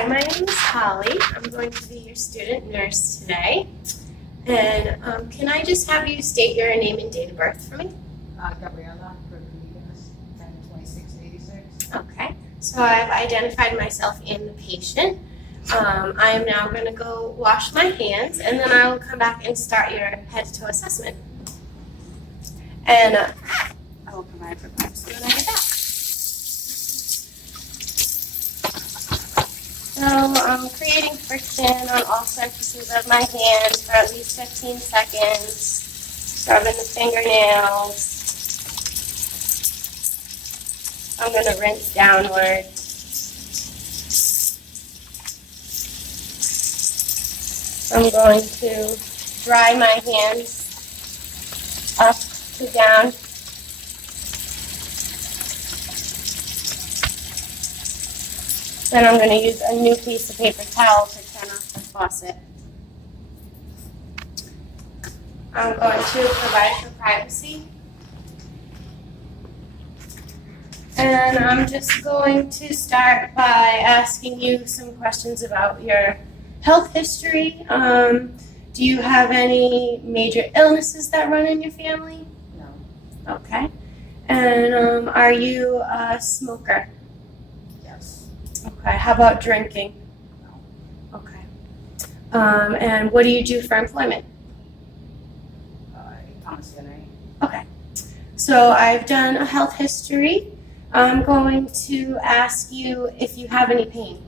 Hi, my name is Holly. I'm going to be your student nurse today. And can I just have you state your name and date of birth for me? Gabriela Rodriguez, 10/26/86. Okay. So I've identified myself and the patient. I am now going to go wash my hands, and then I will come back and start your head-to-toe assessment. And I will provide for privacy when I get back. So I'm creating friction on all surfaces of my hands for at least 15 seconds, scrubbing the fingernails. I'm going to rinse downward. I'm going to dry my hands up to down. Then I'm going to use a new piece of paper towel to turn off the faucet. I'm going to provide for privacy. And I'm just going to start by asking you some questions about your health history. Do you have any major illnesses that run in your family? No. Okay. And are you a smoker? Yes. Okay. How about drinking? No. Okay. And what do you do for employment? I'm CNA. Okay. So I've done a health history. I'm going to ask you if you have any pain.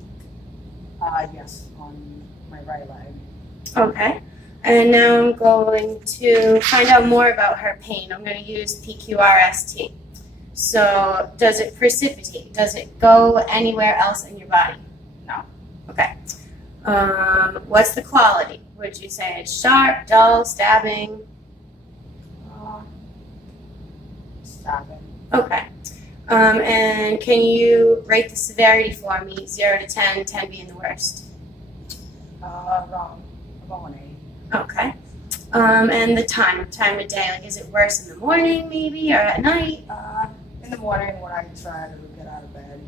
Yes, on my right leg. Okay. And now I'm going to find out more about her pain. I'm going to use PQRST. So does it precipitate? Does it go anywhere else in your body? No. Okay. What's the quality? Would you say it's sharp, dull, stabbing? Stabbing. Okay. And can you rate the severity for me? 0 to 10, 10 being the worst. Wrong. About an 8. Okay. And the time of day, like is it worse in the morning maybe or at night? In the morning when I try to get out of bed.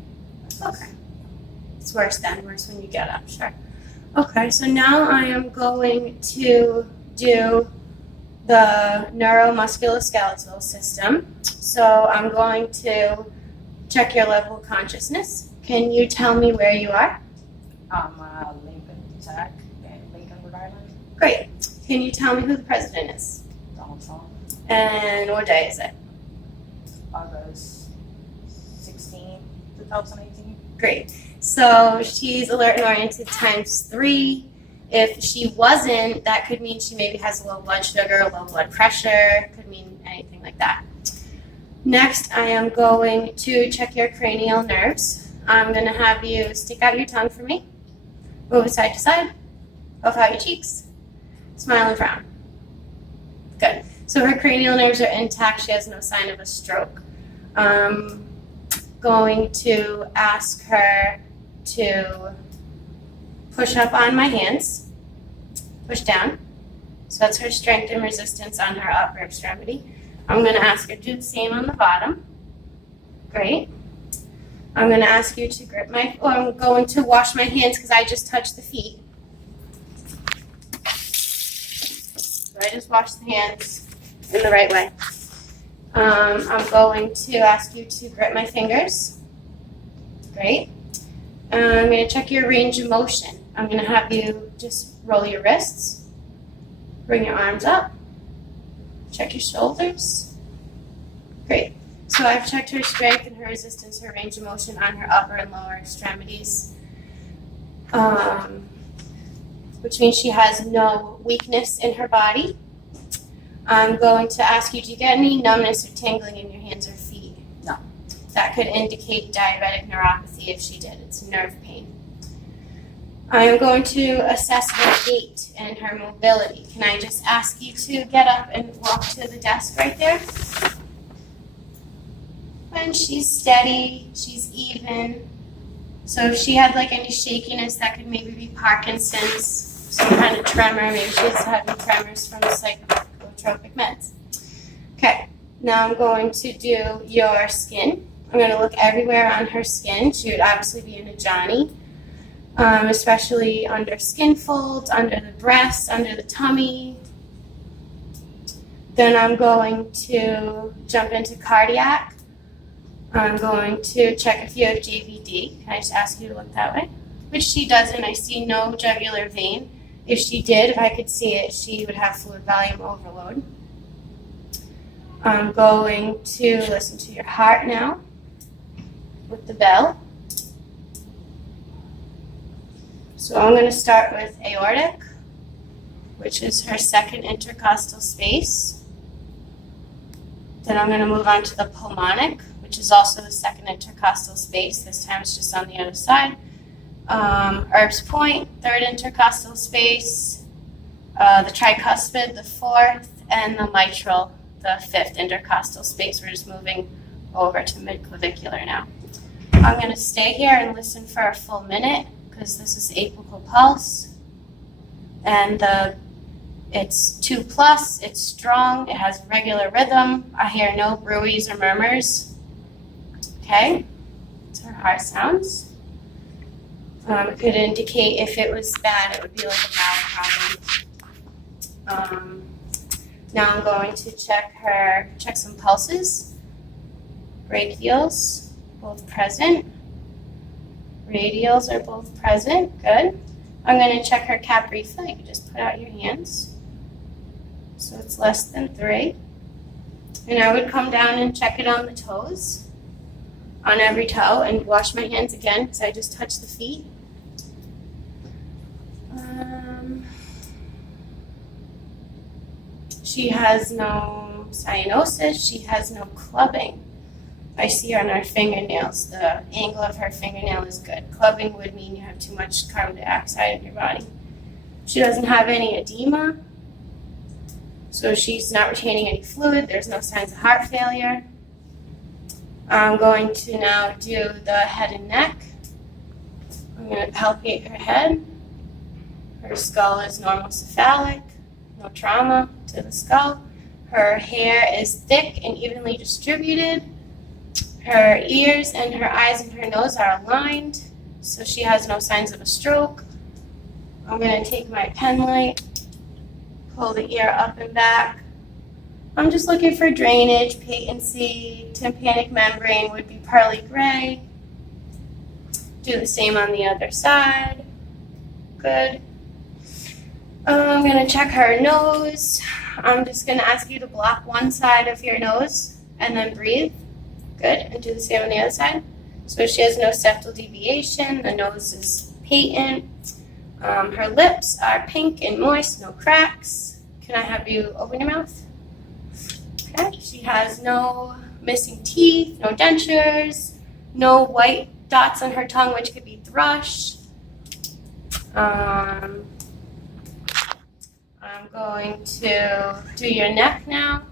Okay. It's worse when you get up, sure. Okay, so now I am going to do the neuromusculoskeletal system. So I'm going to check your level of consciousness. Can you tell me where you are? Lincoln Tech in Lincoln, Rhode Island. Great. Can you tell me who the president is? Donald Trump. And what day is it? August 16, 2018. Great. So she's alert and oriented ×3. If she wasn't, that could mean she maybe has low blood sugar, low blood pressure, could mean anything like that. Next, I am going to check your cranial nerves. I'm going to have you stick out your tongue for me, move it side to side, puff out your cheeks, smile and frown. Good. So her cranial nerves are intact. She has no sign of a stroke. I'm going to ask her to push up on my hands, push down. So that's her strength and resistance on her upper extremity. I'm going to ask her to do the same on the bottom. Great. I'm going to ask you to grip I'm going to wash my hands because I just touched the feet. So I just washed the hands in the right way. I'm going to ask you to grip my fingers. Great. I'm going to check your range of motion. I'm going to have you just roll your wrists, bring your arms up, check your shoulders. Great. So I've checked her strength and her resistance, her range of motion on her upper and lower extremities, which means she has no weakness in her body. I'm going to ask you, do you get any numbness or tingling in your hands or feet? No. That could indicate diabetic neuropathy if she did. It's nerve pain. I am going to assess her gait and her mobility. Can I just ask you to get up and walk to the desk right there? And she's steady, she's even. So if she had like any shakiness, that could maybe be Parkinson's, some kind of tremor. Maybe she's having tremors from psychotropic meds. Okay, now I'm going to do your skin. I'm going to look everywhere on her skin. She would obviously be in a Johnny. especially under skin folds, under the breasts, under the tummy. Then I'm going to jump into cardiac. I'm going to check if you have JVD. Can I just ask you to look that way? Which she doesn't. I see no jugular vein. If she did, if I could see it, she would have fluid volume overload. I'm going to listen to your heart now with the bell. So I'm going to start with aortic, which is her second intercostal space. Then I'm going to move on to the pulmonic, which is also the second intercostal space. This time it's just on the other side. Erb's point, third intercostal space. The tricuspid, the fourth, and the mitral, the fifth intercostal space. We're just moving over to midclavicular now. I'm going to stay here and listen for a full minute because this is apical pulse. And it's 2+, it's strong, it has regular rhythm. I hear no bruits or murmurs. Okay, that's her heart sounds. It could indicate if it was bad, it would be like a valve problem. Now I'm going to check some pulses. Brachials, both present. Radials are both present, good. I'm going to check her caprifa. You can just put out your hands. So it's less than 3. And I would come down and check it on the toes, on every toe, and wash my hands again because I just touched the feet. She has no cyanosis. She has no clubbing. I see her on her fingernails. The angle of her fingernail is good. Clubbing would mean you have too much carbon dioxide in your body. She doesn't have any edema, so she's not retaining any fluid. There's no signs of heart failure. I'm going to now do the head and neck. I'm going to palpate her head. Her skull is normal cephalic, no trauma to the skull. Her hair is thick and evenly distributed. Her ears and her eyes and her nose are aligned, so she has no signs of a stroke. I'm going to take my pen light, pull the ear up and back. I'm just looking for drainage, patency. Tympanic membrane would be pearly gray. Do the same on the other side. Good. I'm going to check her nose. I'm just going to ask you to block one side of your nose and then breathe. Good. And do the same on the other side. So she has no septal deviation. The nose is patent. Her lips are pink and moist, no cracks. Can I have you open your mouth? Okay. She has no missing teeth, no dentures, no white dots on her tongue, which could be thrush. I'm going to do your neck now.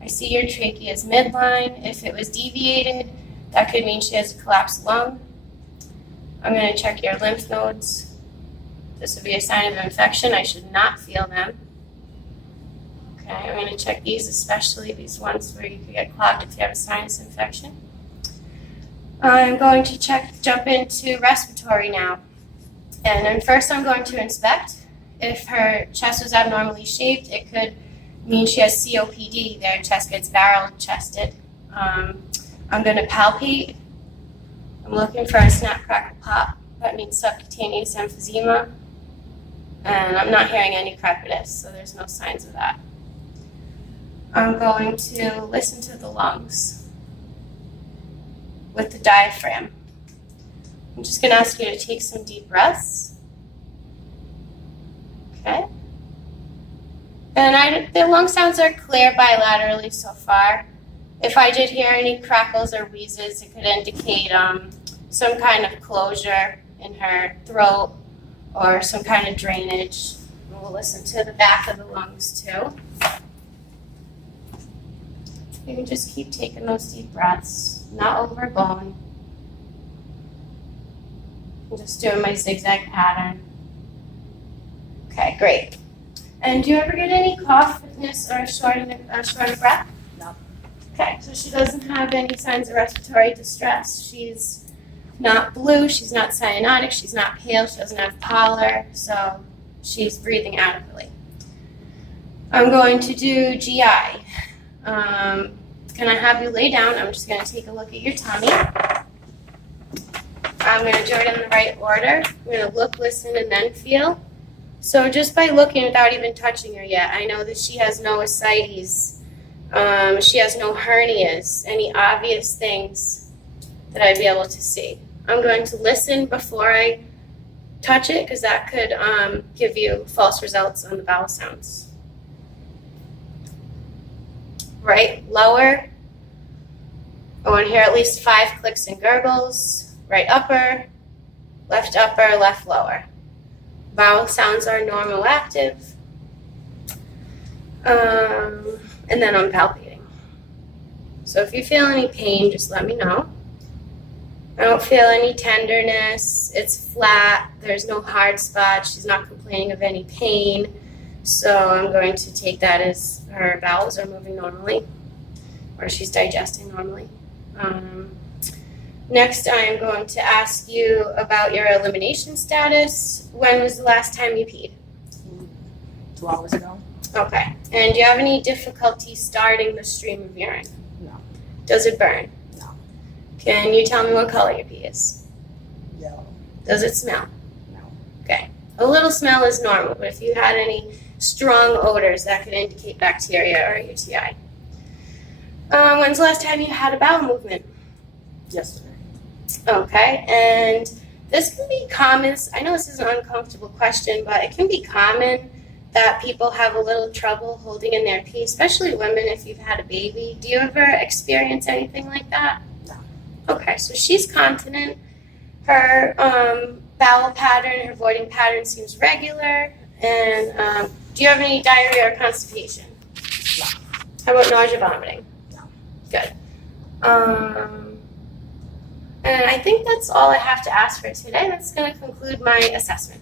I see your trachea is midline. If it was deviated, that could mean she has a collapsed lung. I'm going to check your lymph nodes. This would be a sign of infection. I should not feel them. Okay, I'm going to check these, especially these ones where you could get clogged if you have a sinus infection. I'm going to jump into respiratory now. And then first I'm going to inspect. If her chest was abnormally shaped, it could mean she has COPD. Their chest gets barrel chested. I'm going to palpate. I'm looking for a snap, crackle, pop. That means subcutaneous emphysema. And I'm not hearing any crepitus, so there's no signs of that. I'm going to listen to the lungs with the diaphragm. I'm just going to ask you to take some deep breaths. Okay. And the lung sounds are clear bilaterally so far. If I did hear any crackles or wheezes, it could indicate some kind of closure in her throat or some kind of drainage. And we'll listen to the back of the lungs too. You can just keep taking those deep breaths, not overblown. I'm just doing my zigzag pattern. Okay, great. And do you ever get any cough, weakness, or short of breath? No. Okay, so she doesn't have any signs of respiratory distress. She's not blue, she's not cyanotic, she's not pale, she doesn't have pallor, so she's breathing adequately. I'm going to do GI. Can I have you lay down? I'm just going to take a look at your tummy. I'm going to do it in the right order. I'm going to look, listen, and then feel. So just by looking without even touching her yet, I know that she has no ascites. She has no hernias, any obvious things that I'd be able to see. I'm going to listen before I touch it because that could give you false results on the vowel sounds. Right, lower. I want to hear at least 5 clicks and gurgles. Right upper, left lower. Vowel sounds are normal active. And then I'm palpating. So if you feel any pain, just let me know. I don't feel any tenderness. It's flat. There's no hard spots. She's not complaining of any pain. So I'm going to take that as her bowels are moving normally, or she's digesting normally. Next, I am going to ask you about your elimination status. When was the last time you peed? 2 hours ago. Okay. And do you have any difficulty starting the stream of urine? No. Does it burn? No. Can you tell me what color your pee is? Yellow. Does it smell? No. Okay. A little smell is normal, but if you had any strong odors, that could indicate bacteria or UTI. When's the last time you had a bowel movement? Yesterday. Okay, and this can be common. I know this is an uncomfortable question, but it can be common that people have a little trouble holding in their pee, especially women if you've had a baby. Do you ever experience anything like that? No. Okay, so she's continent. Her bowel pattern, her voiding pattern seems regular. And do you have any diarrhea or constipation? No. How about nausea, vomiting? No. Good. And I think that's all I have to ask for today. That's going to conclude my assessment.